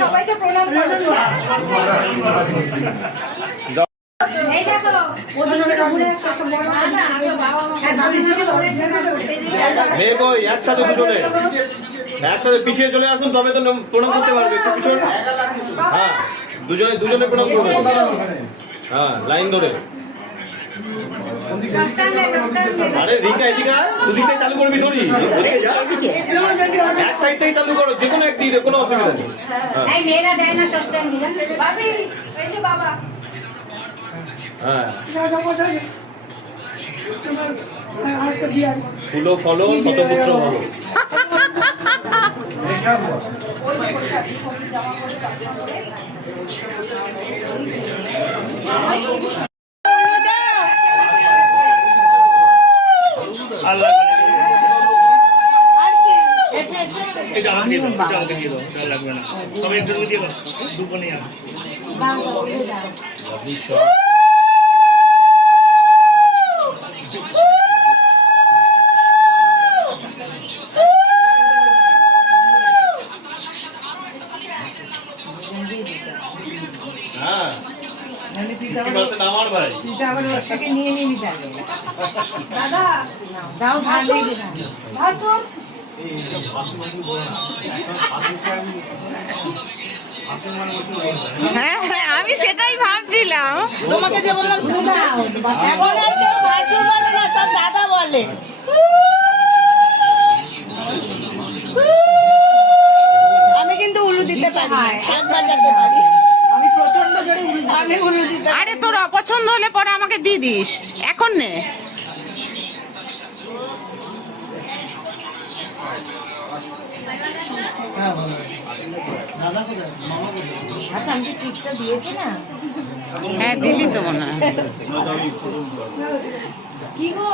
সবাইকে প্রণাম করছো। এই দেখো ওদিকে ঘুরে আসো সব বড় না একসাথে দুজনে একসাথে পিছিয়ে চলে আসুন, তবে তো প্রণাম করতে পারবে। একটু পিছনে, হ্যাঁ দুজনে প্রণাম করবে। হ্যাঁ, লাইন ধরে। আরে রিকা এদিকে আয়, দুদিকে চালু করবি থোড়ি, এক সাইড থেকে চালু করো, যে কোনো একদিকে, কোনো অসুবিধা নেই। এই মেয়েরা দেয় না সস্তান দিলাম বাবি, এই যে বাবা। হ্যাঁ, ফুলো ফলো শতপুত্র বলো। লাগবে না, সবাই একটু দিয়ে দাও, দুটো নিয়ে আসো। হ্যাঁ, আমার ভাই নিয়ে নিবি দাদা দাও ভালো ভালো। হ্যাঁ হ্যাঁ, আমি সেটাই ভাবছিলাম। তোমাকে যে বললাম এখন আর কেউ ভাসুর বলে না, সব দাদা বলে। আমি কিন্তু উলু দিতে পারি, শাক বাজাতে পারি। আমি প্রচন্ড জোরে উলু দিতে। আরে তোর অপছন্দ হলে পরে আমাকে দিয়ে দিস, এখন নে। আচ্ছা, আমি টিপটা দিয়েছি না? হ্যাঁ দিলি তো মনে হয়। কি গো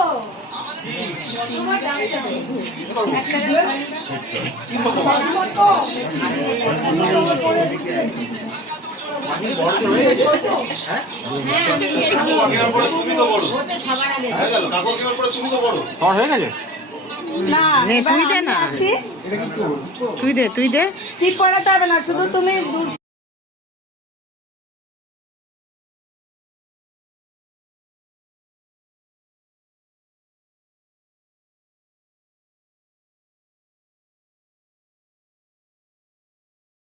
হয়ে গেছে। তুই দে না, তুই দে ঠিক করাতে হবে না, শুধু তুমি